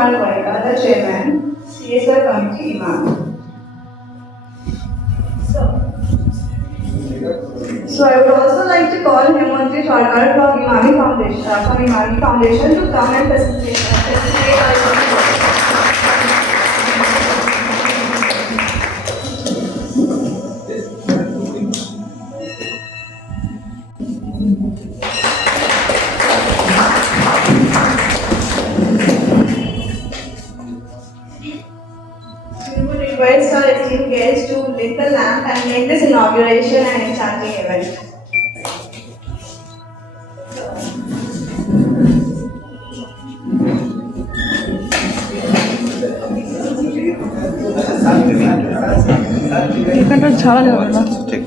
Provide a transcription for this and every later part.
Kumar Goenka, the chairman, CSR committee Imam. So I would also like to call Hemantri Sarkar from Imami Foundation to come and facilitate our session. We would request our esteemed guests to lit the lamp and make this inauguration an enchanting event. এখানটা ছাড়া যাবে না। ঠিক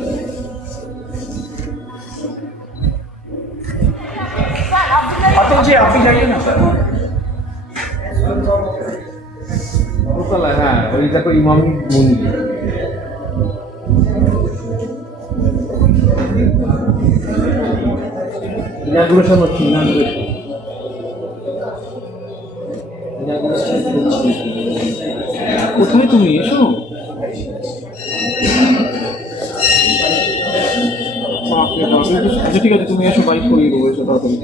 अतुल जी आप भी जाइए ना sir দোতলায় হ্যাঁ ওই দেখো ইমামি মন্দির ইনাগুরেশন হচ্ছে কোথায় তুমি এসো বাপরে বাপ আচ্ছা ঠিক আছে তুমি এসো বাইক করিয়ে দেবো এসো তাড়াতাড়ি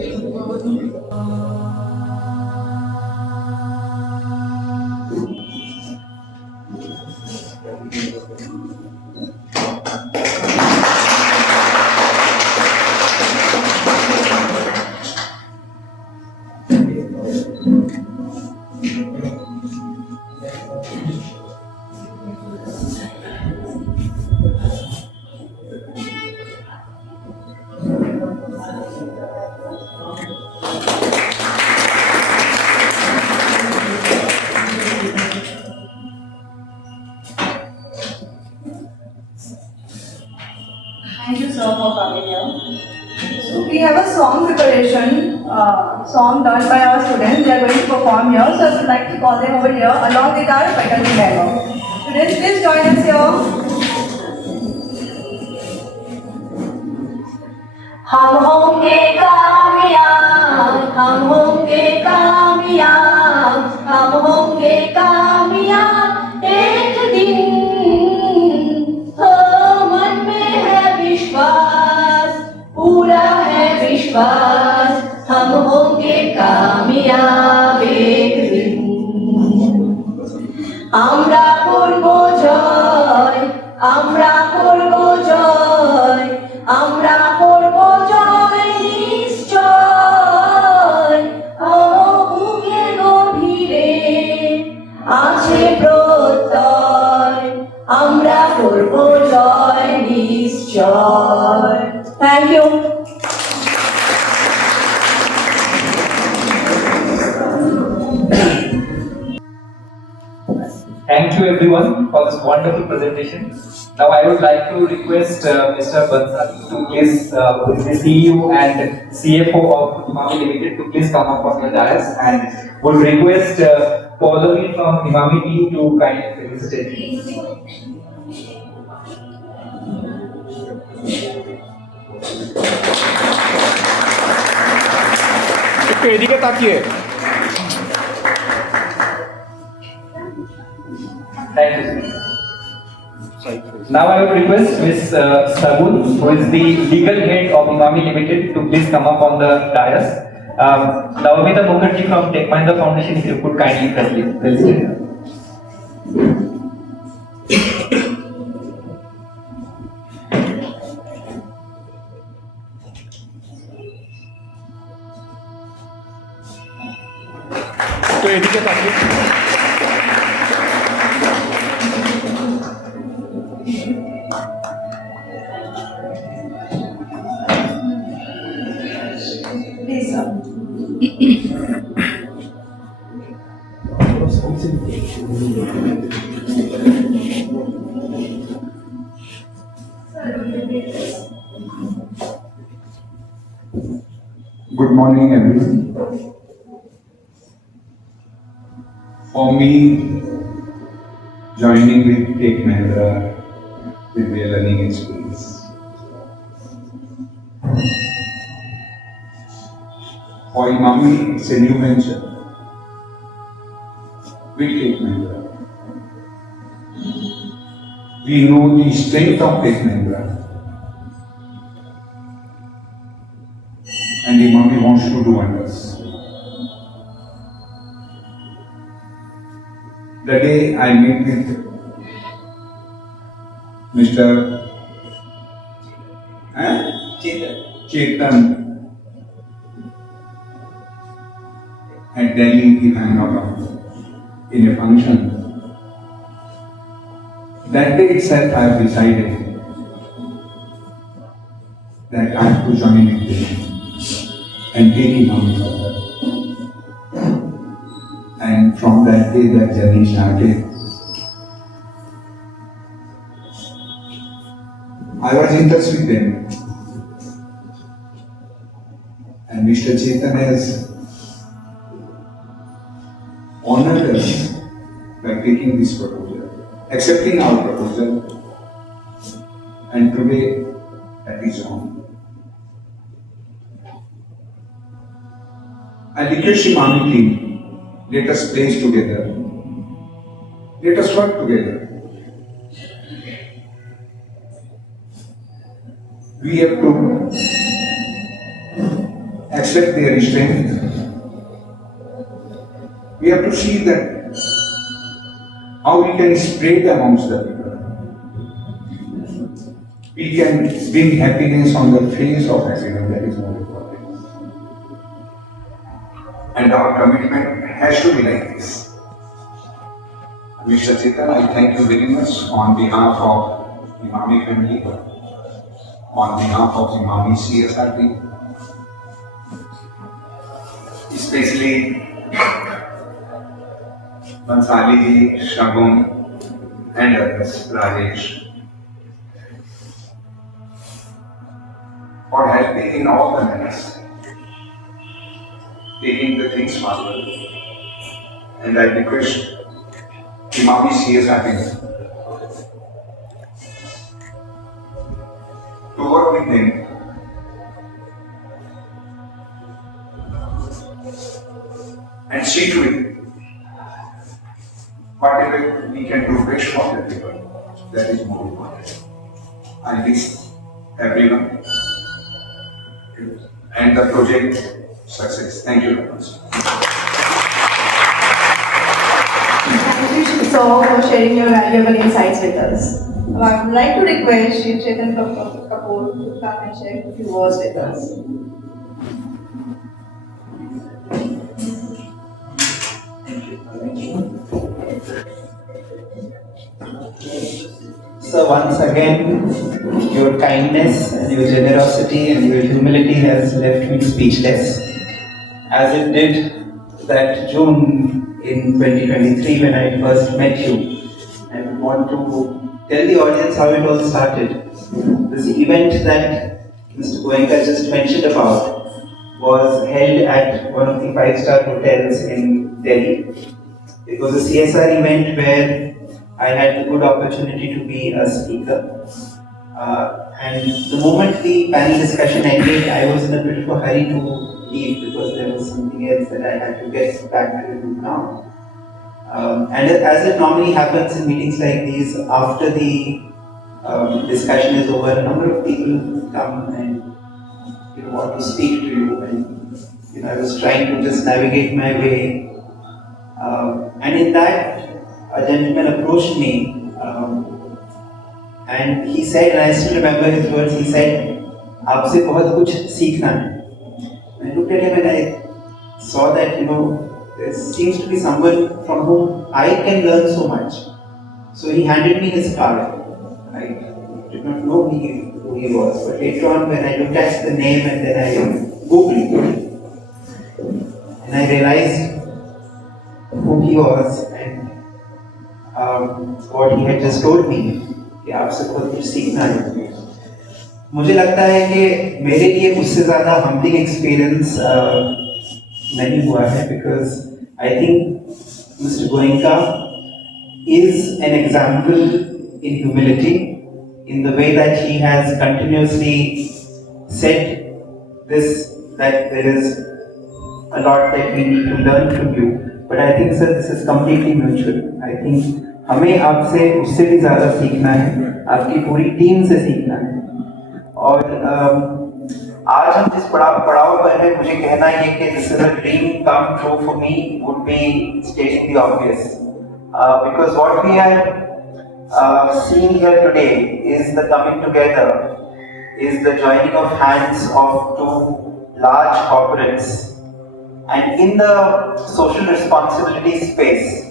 Thank you, sir, for coming here. So we have a song preparation, song done by our students. They are going to perform here. So I would like to call them over here along with our faculty member. Students, please join us here. हम होंगे कामयाब, हम होंगे कामयाब, हम होंगे कामयाब एक दिन। हो मन में है विश्वास, पूरा है विश्वास, हम होंगे कामयाब एक दिन। আমরা করব জয়, আমরা করব জয়, আমরা করব জয় নিশ্চয়। বুকের গভীরে আছে প্রত্যয়, আমরা করব জয় নিশ্চয়। Thank you. Thank you everyone for this wonderful presentation. Now I would like to request Mr. Bansal to please, who is the CEO and CFO of Imami Limited, to please come up on the dais, and would request Pallavi from Imami team to kindly felicitate him. একটু এদিকে তাকিয়ে Thank you, sir. Now I would request Ms. Sagun, who is the legal head of Imami Limited, to please come up on the dais. Navamita Mukherjee from Tech Mahindra Foundation, if you could kindly felicitate her. একটু এদিকে তাকিয়ে Please, sir. Good morning, everyone. For me, joining with Tech Mahindra will be a learning experience. For Imami, it's a new venture. with Tech Mahindra. We know the strength of Tech Mahindra. And Imami wants to do wonders. The day I met with Mr. Chetan at Delhi, if I am not wrong, in a function. That day itself I have decided that I have to join in and take Imam further. And from that day that journey started. I was in touch with them. And Mr. Chetan has honored us by taking this proposal, accepting our proposal, and today that is on. I request Imami team, let us place together, let us work together. We have to accept their strength. We have to see that how we can spread amongst the people. We can bring happiness on the face of everyone, that is more important. And our commitment has to be like this. Mr. Chetan, I thank you very much on behalf of Imami family, on behalf of Imami CSR team, especially Bansali ji, Shagun, and others, Rajesh, for helping in all the manners, taking the things forward. And I request Imami CSR team to work with them and see to it whatever we can do best for the people, that is more important. I wish everyone and the project success. Thank you very much. Thank you so for sharing your valuable insights with us. I would like to request Shri Chetan Kapoor to come and share a few words with us. So once again, your kindness and your generosity and your humility has left me speechless, as it did that June in 2023 when I first met you. I want to tell the audience how it all started. This event that Mr. Goenka just mentioned about was held at one of the 5-star hotels in Delhi. It was a CSR event where I had the good opportunity to be a speaker. And the moment the panel discussion ended, I was in a bit of a hurry to leave because there was something else that I had to get back to now. And as it normally happens in meetings like these, after the discussion is over, a number of people come and want to speak to you. And I was trying to just navigate my way. And in that, a gentleman approached me and he said, and I still remember his words, he said, "Aapse bahut kuch seekhna hai." I looked at him and I saw that, there seems to be someone from whom I can learn so much. So he handed me his card. I did not know who he was, but later on when I looked at the name and then I googled it, and I realized who he was and what he had just told me कि आपसे बहुत कुछ सीखना है. मुझे लगता है कि मेरे लिए उससे ज़्यादा humbling experience नहीं हुआ है, because I think Mr. Goenka is an example in humility in the way that he has continuously said this, that there is a lot that we need to learn from you. But I think, sir, this is completely mutual. I think हमें आपसे उससे भी ज़्यादा सीखना है, आपकी पूरी team से सीखना है। और आज हम जिस पड़ाव पर हैं, मुझे कहना ये कि this is a dream come true for me would be stating the obvious, because what we are seeing here today is the coming together, is the joining of hands of two large corporates, and in the social responsibility space,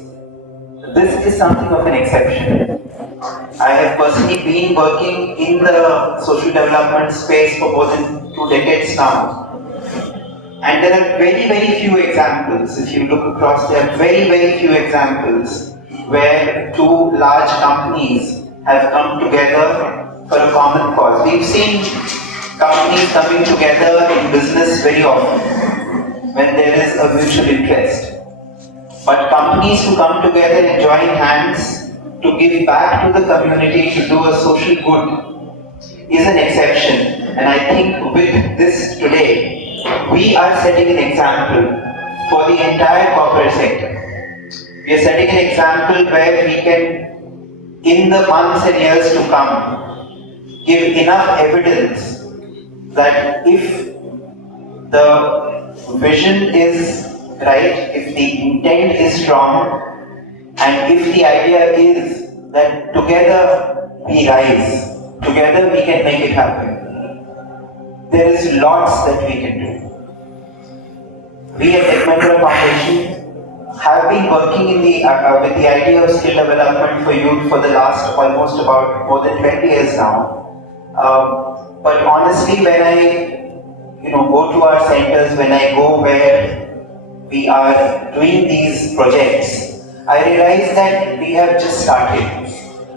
this is something of an exception. I have personally been working in the social development space for more than 2 decades now. And there are very, very few examples. If you look across, there are very, very few examples where two large companies have come together for a common cause. We've seen companies coming together in business very often when there is a mutual interest. But companies who come together and join hands to give back to the community, to do a social good, is an exception. And I think with this today, we are setting an example for the entire corporate sector. We are setting an example where we can, in the months and years to come, give enough evidence that if the vision is right, if the intent is strong, and if the idea is that together we rise, together we can make it happen, there is lots that we can do. We at Tech Mahindra Foundation have been working in with the idea of skill development for youth for the last almost about more than 20 years now. But honestly, when I go to our centers, when I go where we are doing these projects, I realize that we have just started.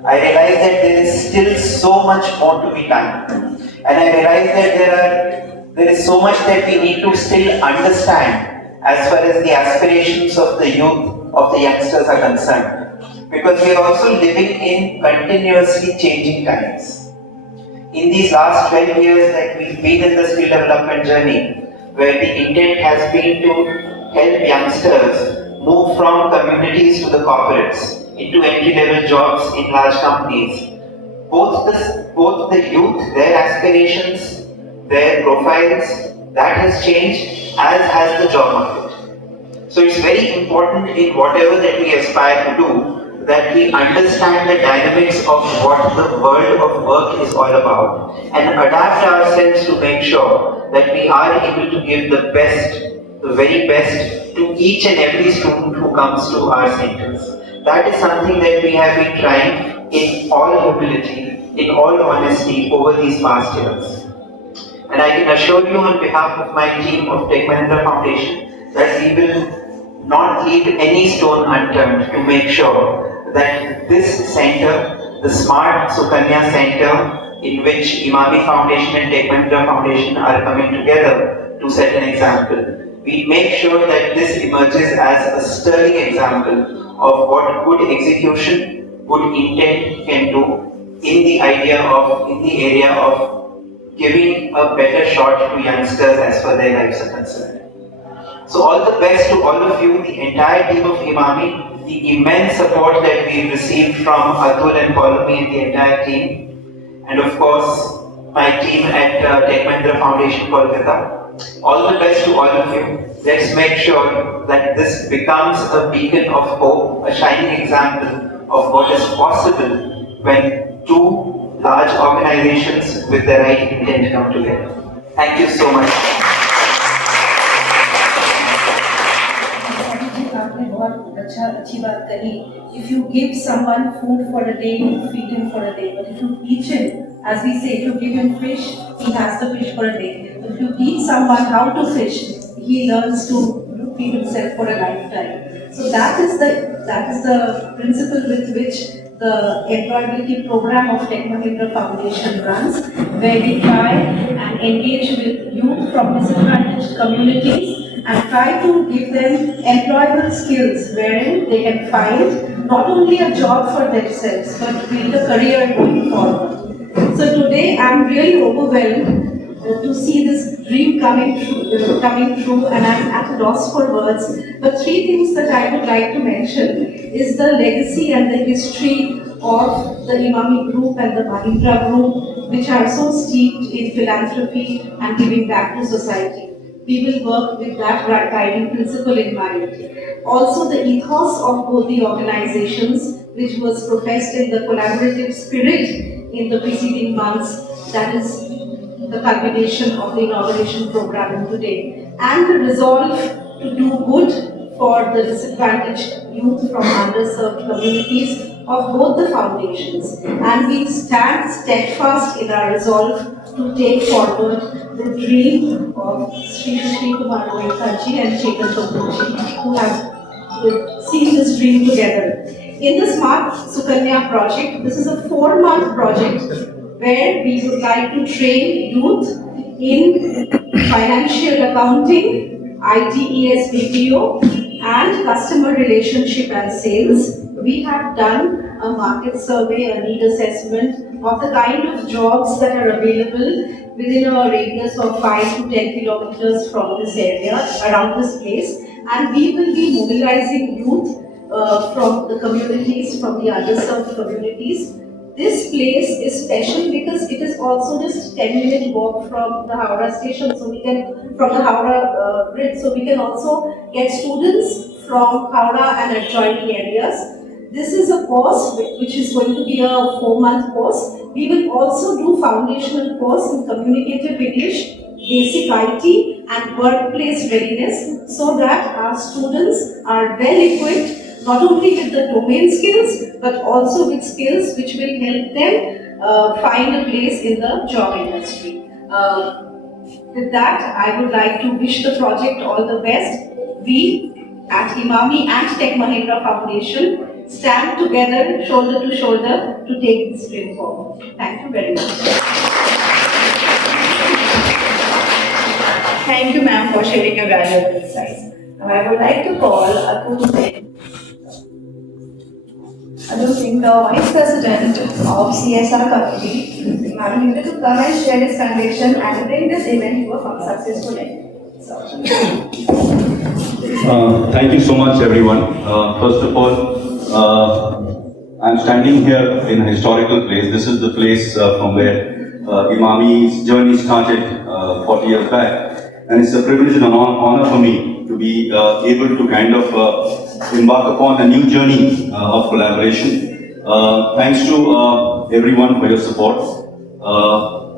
I realize that there is still so much more to be done. And I realize that there is so much that we need to still understand as far as the aspirations of the youth, of the youngsters are concerned. Because we are also living in continuously changing times. In these last 12 years that we've been in the skill development journey, where the intent has been to help youngsters move from communities to the corporates, into entry-level jobs in large companies. Both the youth, their aspirations, their profiles, that has changed, as has the job market. So it's very important in whatever that we aspire to do, that we understand the dynamics of what the world of work is all about, and adapt ourselves to make sure that we are able to give the best, the very best, to each and every student who comes to our centers. That is something that we have been trying in all humility, in all honesty over these past years. And I can assure you on behalf of my team of Tech Mahindra Foundation that we will not leave any stone unturned to make sure that this center, the Smart Sukanya Center, in which Imami Foundation and Tech Mahindra Foundation are coming together to set an example, we make sure that this emerges as a sterling example of what good execution, good intent can do in the area of giving a better shot to youngsters as far as their lives are concerned. So all the best to all of you, the entire team of Imami, the immense support that we received from Atul and Paulami and the entire team, and of course my team at Tech Mahindra Foundation Kolkata. All the best to all of you. Let's make sure that this becomes a beacon of hope, a shining example of what is possible when two large organizations with the right intent come together. Thank you so much. आपने बहुत अच्छी बात कही. If you give someone food for a day, you feed him for a day. But if you teach him, as we say, if you give him fish, he has the fish for a day. If you teach someone how to fish, he learns to feed himself for a lifetime. So that is the principle with which the employability program of Tech Mahindra Foundation runs, where we try and engage with youth from disadvantaged communities and try to give them employable skills wherein they can find not only a job for themselves but build a career going forward. So today I'm really overwhelmed to see this dream coming true, and I'm at a loss for words. But three things that I would like to mention is the legacy and the history of the Imami Group and the Mahindra Group, which are so steeped in philanthropy and giving back to society. We will work with that guiding principle in mind. Also, the ethos of both the organizations, which was professed in the collaborative spirit in the preceding months, that is the culmination of the inauguration program today, and the resolve to do good for the disadvantaged youth from underserved communities of both the foundations. And we stand steadfast in our resolve to take forward the dream of Sri Kumar Goenkaji and Chetan Kapoorji, who have seen this dream together. In the Smart Sukanya project, this is a 4-month project where we would like to train youth in financial accounting, ITES BPO, and customer relationship and sales. We have done a market survey, a need assessment of the kind of jobs that are available within a radius of 5 to 10 kilometers from this area, around this place, and we will be mobilizing youth from the communities, from the underserved communities. This place is special because it is also just 10-minute walk from the Howrah station, so we can, from the Howrah bridge, so we can also get students from Howrah and adjoining areas. This is a course which is going to be a 4-month course. We will also do foundational course in communicative English, basic IT and workplace readiness, so that our students are well equipped not only with the domain skills but also with skills which will help them find a place in the job industry. With that, I would like to wish the project all the best. We at Imami and Tech Mahindra Foundation stand together, shoulder to shoulder, to take this dream forward. Thank you very much. Thank you, ma'am, for sharing your valuable insights. Now, I would like to call Atul Singh, the Vice President of CSR Committee, Ma'am, needed to come and share his conviction and bring this event to a successful end. Thank you so much, everyone. First of all, I'm standing here in a historical place. This is the place from where Imami's journey started 40 years back. And it's a privilege and an honor for me to be able to kind of embark upon a new journey of collaboration. Thanks to everyone for your support.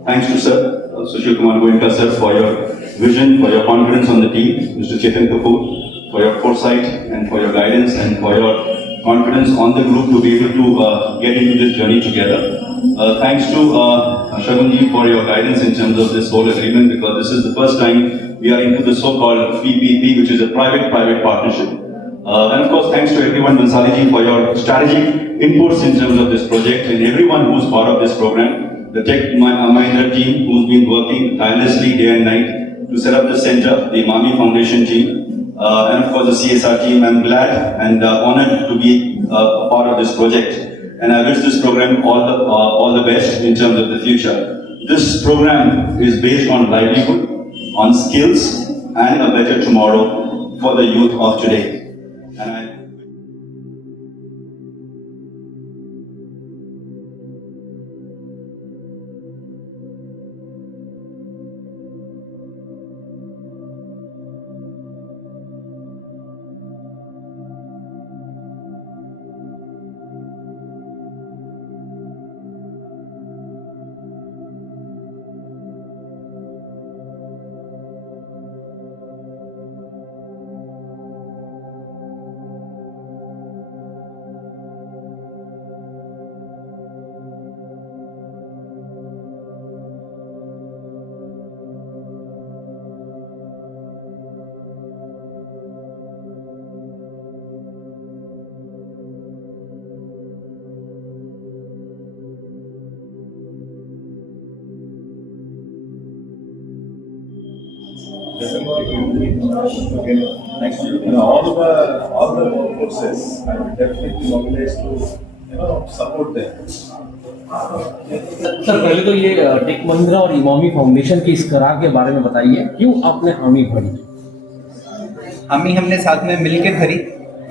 Thanks to Sir, Sushil Kumar Goenka sir, for your vision, for your confidence on the team. Mr. Chetan Kapoor, for your foresight and for your guidance and for your confidence on the group to be able to get into this journey together. Thanks to Shagunji for your guidance in terms of this whole agreement, because this is the first time we are into the so-called PPP, which is a private-private partnership. And of course, thanks to everyone, Bansaliji, for your strategic inputs in terms of this project, and everyone who's part of this program. The Tech Mahindra team, who's been working tirelessly day and night to set up the center, the Imami Foundation team, and of course the CSR team. I'm glad and honored to be a part of this project, and I wish this program all the best in terms of the future. This program is based on livelihood, on skills, and a better tomorrow for the youth of today. And Next year, all the forces, I will definitely mobilize to, support them. Sir पहले तो ये take Mahindra और Emami foundation की इस करार के बारे में बताइए, क्यों आपने हामी भरी? हमने साथ में मिलकर भरी,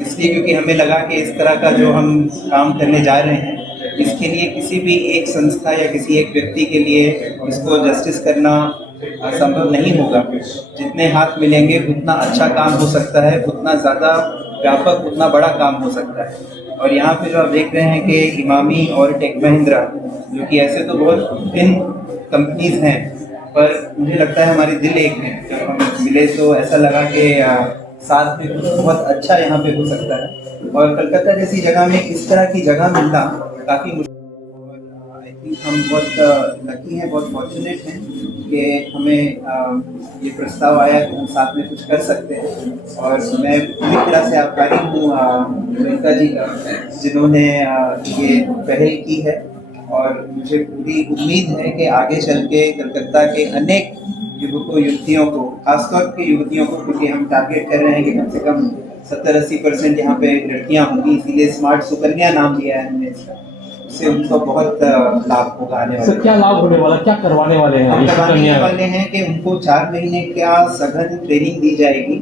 इसलिए क्योंकि हमें लगा कि इस तरह का जो हम काम करने जा रहे हैं, इसके लिए किसी भी एक संस्था या किसी एक व्यक्ति के लिए इसको जस्टिस करना संभव नहीं होगा। जितने हाथ मिलेंगे उतना अच्छा काम हो सकता है, उतना ज़्यादा व्यापक, उतना बड़ा काम हो सकता है। और यहाँ पे जो आप देख रहे हैं कि इमामी और टेक महिंद्रा, जो कि ऐसे तो बहुत इन कंपनीज हैं, पर मुझे लगता है हमारे दिल एक हैं। जब हम मिले तो ऐसा लगा कि साथ में कुछ बहुत अच्छा यहाँ पे हो सकता है। और कलकत्ता जैसी जगह में इस तरह की जगह मिलना काफ़ी मुश्किल, आई थिंक हम बहुत लकी हैं, बहुत फॉर्चुनेट हैं कि हमें ये प्रस्ताव आया कि हम साथ में कुछ कर सकते हैं। और मैं पूरी तरह से आभारी हूँ प्रियंका जी का, जिन्होंने ये पहल की है। और मुझे पूरी उम्मीद है कि आगे चल के कलकत्ता के अनेक युवकों युवतियों को, खासतौर पे युवतियों को, क्योंकि हम टारगेट कर रहे हैं कि कम से कम 70-80% यहाँ पे लड़कियाँ होंगी, इसीलिए स्मार्ट सुकन्या नाम दिया है हमने इसका। उससे उनको बहुत लाभ होगा आने वाले। सर क्या लाभ होने वाला, क्या करवाने वाले हैं? हम करवाने वाले हैं कि उनको 4 महीने का सघन ट्रेनिंग दी जाएगी,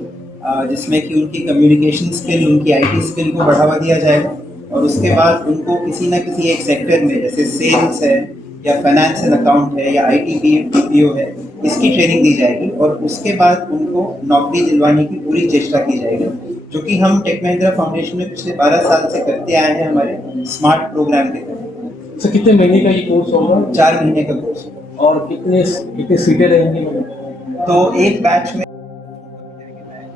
जिसमें कि उनकी कम्युनिकेशन स्किल, उनकी IT स्किल को बढ़ावा दिया जाएगा। और उसके बाद उनको किसी न किसी एक सेक्टर में, जैसे सेल्स है या फाइनेंस एंड अकाउंट है या IT BPO है, इसकी ट्रेनिंग दी जाएगी। और उसके बाद उनको नौकरी दिलवाने की पूरी चेष्टा की जाएगी, जो कि हम टेक महिंद्रा फाउंडेशन में पिछले 12 साल से करते आए हैं हमारे स्मार्ट प्रोग्राम के तहत। सर कितने महीने का ये कोर्स होगा? 4 महीने का कोर्स। और कितने सीटें रहेंगी? तो एक बैच में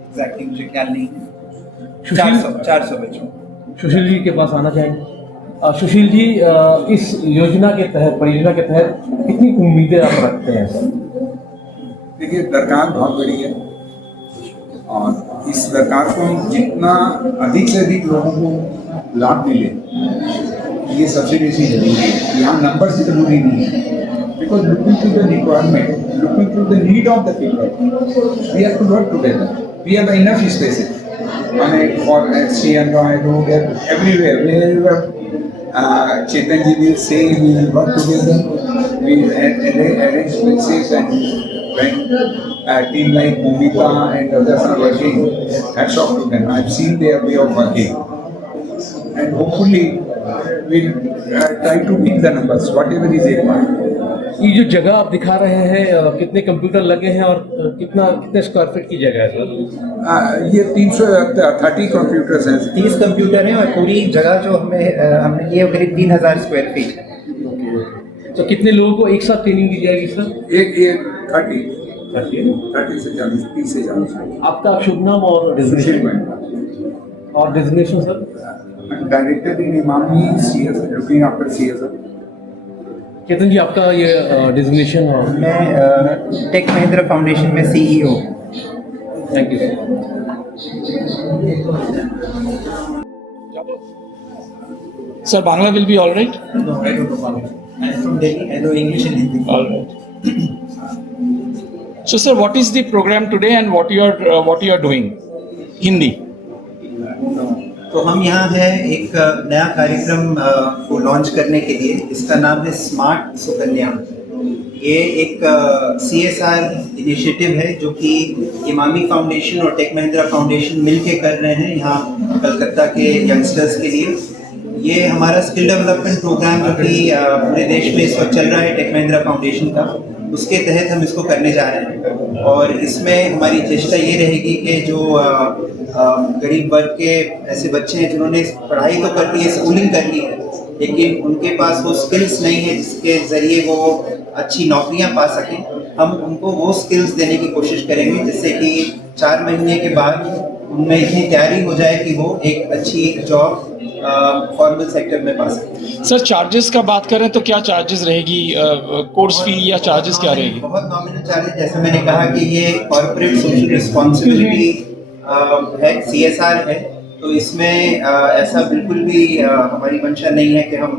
एग्जैक्टली मुझे ख्याल नहीं है, 400 बच्चों। सुशील जी के पास आना चाहेंगे। सुशील जी, इस योजना के तहत, परियोजना के तहत कितनी उम्मीदें आप रखते हैं सर? देखिए, दरकार बहुत बड़ी है और इस दरकार को जितना अधिक से अधिक लोगों को लाभ मिले, ये सबसे बेसी जरूरी है। यहाँ नंबर से जरूरी नहीं है, because looking to the requirement, looking to the need of the people, we have to work together. We have enough spaces, हमें for SC and road everywhere, wherever Chetan ji will say we will work together, we arrange places, and when a team like Bhumika and others are working, hats off to them. I've seen their way of working, and hopefully we'll try to meet the numbers, whatever is required. ये जो जगह आप दिखा रहे हैं, कितने computer लगे हैं और कितने स्क्वायर फीट की जगह है सर? ये 330 कंप्यूटर्स हैं। 30 कंप्यूटर हैं और पूरी जगह जो हमने लिए करीब 3000 स्क्वायर फीट है। तो कितने लोगों को एक साथ ट्रेनिंग दी जाएगी सर? एक 30 से 40, 30 से 40। आपका शुभ नाम और डेजिग्नेशन? और designation sir? Director in Emami CS, looking after CS। चेतन जी, आपका ये डेजिग्नेशन? मैं टेक महिंद्रा फाउंडेशन में CEO। Thank you sir. Sir, Bangla will be all right? No, I don't know Bangla. I'm from Delhi. I know English and Hindi. All right. So, sir, what is the program today and what you are doing? Hindi. तो हम यहाँ हैं एक नया कार्यक्रम को launch करने के लिए। इसका नाम है स्मार्ट सुकन्या। ये एक CSR इनिशिएटिव है जो कि इमामी फाउंडेशन और टेक महिंद्रा फाउंडेशन मिलके कर रहे हैं यहाँ कलकत्ता के यंगस्टर्स के लिए। ये हमारा स्किल डेवलपमेंट प्रोग्राम जो कि पूरे देश में इस वक्त चल रहा है टेक महिंद्रा फाउंडेशन का, उसके तहत हम इसको करने जा रहे हैं। और इसमें हमारी चेष्टा ये रहेगी कि जो गरीब वर्ग के ऐसे बच्चे हैं जिन्होंने पढ़ाई तो कर ली है, स्कूलिंग कर ली है, लेकिन उनके पास वो स्किल्स नहीं है जिसके ज़रिए वो अच्छी नौकरियां पा सकें, हम उनको वो स्किल्स देने की कोशिश करेंगे जिससे कि 4 महीने के बाद उनमें इतनी तैयारी हो जाए कि वो एक अच्छी जॉब फॉर्मल सेक्टर में पा सकें। सर, चार्जेस का बात करें तो क्या चार्जेस रहेगी? कोर्स फी या चार्जेस क्या रहेगी? बहुत नॉमिनल चार्जेस, जैसे मैंने कहा कि ये कॉर्पोरेट सोशल रिस्पॉन्सिबिलिटी है, CSR है, तो इसमें ऐसा बिल्कुल भी हमारी मंशा नहीं है कि हम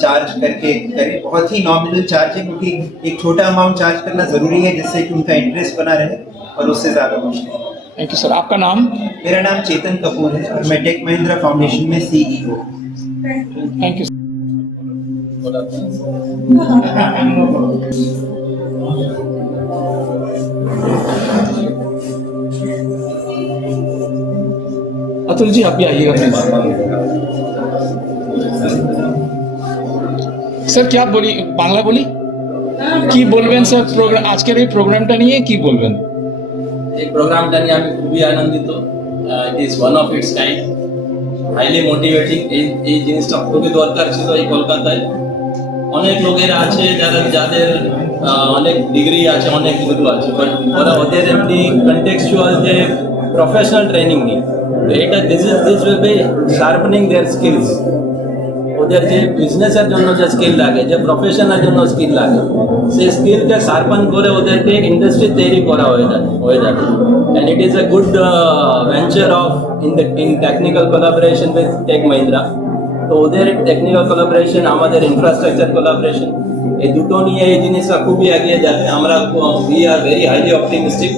चार्ज करके करें। बहुत ही नॉमिनल चार्ज है, क्योंकि एक छोटा अमाउंट चार्ज करना ज़रूरी है जिससे कि उनका इंटरेस्ट बना रहे और उससे ज़्यादा कुछ नहीं। Thank you sir. आपका नाम? मेरा नाम चेतन कपूर है और मैं टेक महिंद्रा फाउंडेशन में CEO। Thank you. Atul ji आप भी आइएगा प्लीज। স্যার क्या বলি বাংলা বলি কি বলবেন স্যার প্রোগ্রাম আজকের এই প্রোগ্রামটা নিয়ে কি বলবেন? এই প্রোগ্রামটা নিয়ে আমি খুবই আনন্দিত। It is one of its kind, highly motivating. এই জিনিসটা খুবই দরকার ছিল এই কলকাতায়। অনেক লোকেরা আছে যাদের অনেক ডিগ্রি আছে, অনেক কিছু আছে, বাট ওদের এমনি কন্টেক্সচুয়াল যে প্রফেশনাল ট্রেনিং নেই। তো এটা this will be sharpening their skills. ওদের যে বিজনেসের জন্য যে স্কিল লাগে, যে প্রফেশনের জন্য স্কিল লাগে, সেই স্কিলকে শার্পন করে ওদেরকে ইন্ডাস্ট্রি তৈরি করা হয়ে যাবে। And it is a good venture of in technical collaboration with Tech Mahindra. তো ওদের টেকনিক্যাল কোলাবোরেশন, আমাদের ইনফ্রাস্ট্রাকচার কোলাবোরেশন, এই দুটো নিয়ে এই জিনিসটা খুবই এগিয়ে যাবে। আমরা we are very highly optimistic.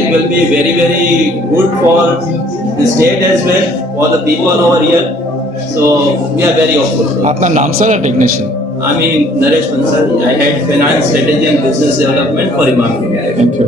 It will be very, very good for the state as well, for the people over here. So we are very hopeful. আপনার নাম স্যার আর টেকনিশিয়ান? আমি Naresh Bansali. I head finance, strategy and business development for Imami. Thank you.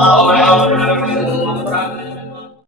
Oh,